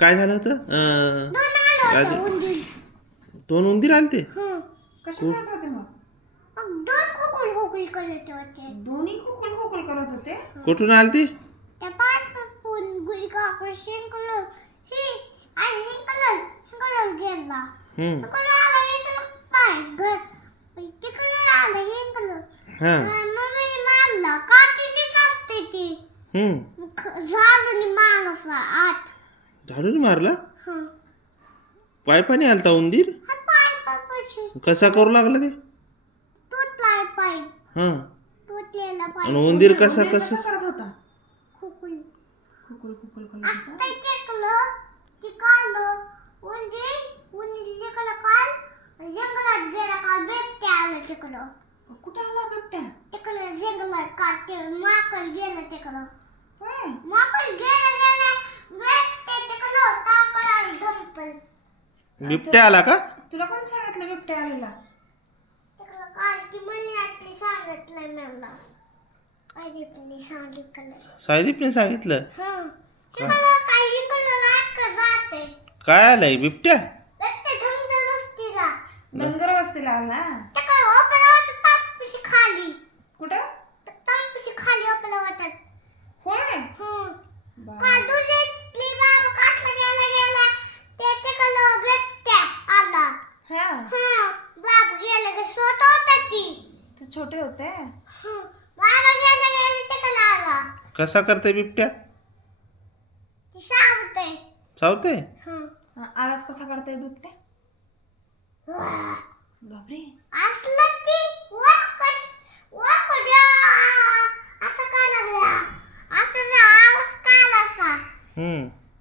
काय झालं होतं राजू? दोन उंदीर आलते. कशा करत होते मग? दोन खोकल खोकल करत होते. दोन्ही खोकल खोकल करत होते. कुठून आलते? त्या पाठून गुडी काका शिंकलं ही आणि हिंकलं गेला. हिंकलं आला हिंकलं पाय घर तिकडं आलं हिंकलं. मम्मीने मारलं काठीनेच असते ती. झाडून मारला आत. झाडून मारला? पायपाने आलता उंदीर? कसा करू लागला ते? तुटलाय पाय. तुटलेला पाय. आणि उंदीर कसा करत होता? खोकल खोकल खोकल करत होता. असतं टेकलं ती काढलं उंदीर टेकलं काल जंगलात गेला काल बिबट्या आलं तिकडं. कुठे आला बिबट्या? तिकडं जंगलात काल ते माकड गेलं तिकडं. होय. माकड गेलं बिबट्या तिकडं टाकला डंपल. बिबट्या आला का? तुला कोण सांगितलं बिबट्या आलेला? तिकडं काल ती महिन्यातली सांगितलं मला. काय दीपने सांगितलं. सायदीपने सांगितलं. तिकडं काय इकडं लाटकं जाते. काय आलंय बिबट्या? बिबट्या जंगल असतीला. डोंगर वस्तीला आला. तिकडं आपलं तांबूशी खाली. कुठं? तांबूशी खाली आपलं वाटत. होय. काल दुसरी बाबा कसला गेला ते तिकडं बिबट्या आला. बाबा गेला की स्वतः होता ती. ते छोटे होते. बाबा गेला तिकडं आला. कसा करते बिबट्या? ती सांगते. चावते? आवाज कसा काढतोय बिबट्या? बापरे. असलं ती वाकड्या असं काढला. असं आवाज काढायचा.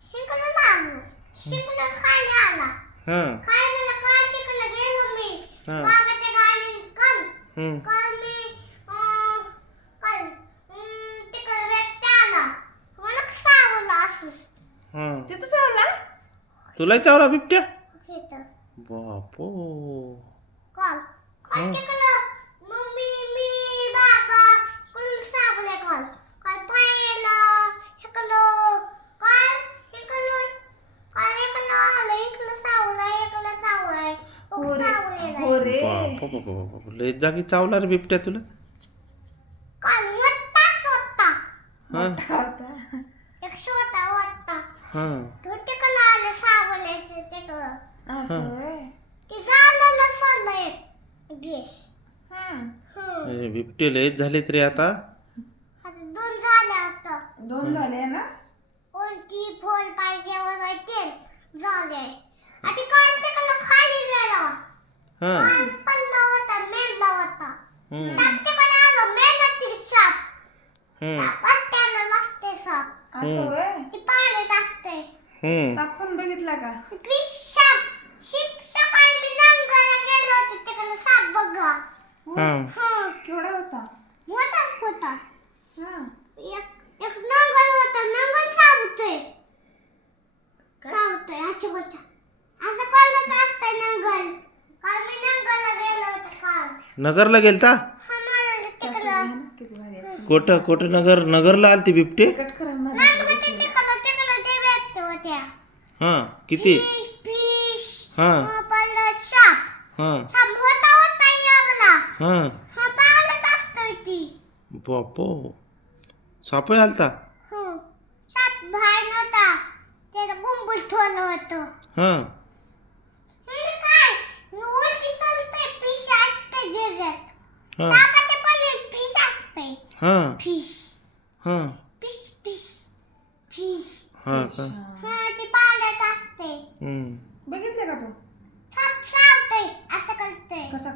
शिकलं लागलं. शिकलं खाली आला. काय मला काल शिकलं गेलो मी. बाबाच्या गाडीत काल मी तिकडं व्यक्ती आला. मला सावला असं. तिथं चावला? तुला चावला बिबट्या? घेतं. बापो. काल तिकडं मम्मी मी बाबा कुठून सावले काल. काल पायाला हिकलं आलं इकडं सावलाय हो रे. बापो लय जागी चावला रे बिबट्या तुला. काल होता. मोठा होता. एक छोटा होता. तो तिकडं आलं सावले तिकडं. असं होय. ते झालं सरलं एक गेस. बिबटे लयच झालेत रे आता. आता दोन झाले आता. दोन झाले ना? कोणती फोन पाहिजे मला ते झाले. आणि काल तिकडं खाली गेला. काल पल्ला होता मेंढला होता. साप तिकडं आलं मेंढ्यातील साप. सापास त्याला लागते साप. असं होय. ती पाण्यात असते. साप पण बघितला का? सकाळी मी नांगायला गेलो होतो तिकडं साप बघा. केवढा होता? मोठाच होता. हा. एक नांगल होता. नांगल सावतोय असं होतं. असं कळलं असतंय नांगल. काल मी नांगायला गेलो होतो काल. नगरला गेलता? मला तिकडं किती भारी आहे. कोठं नगरला आलते बिबटे? कट करा तिकडं ते व्यक्त होत्या. किती? फिश हा परत साप होता यावला. पाण्यात असतोय ती. बापो साप आलता? साप बाहेर नव्हता. त्याला बुंबूल ठेवलं होतं. हे काय उलटी सलते फिश असते जगात. सापाच्या पल्लीत फिश असते. Fish fish fish fish. ती पाण्यात असते. बघितलं का तू? साप चावतोय असं करतोय. कसा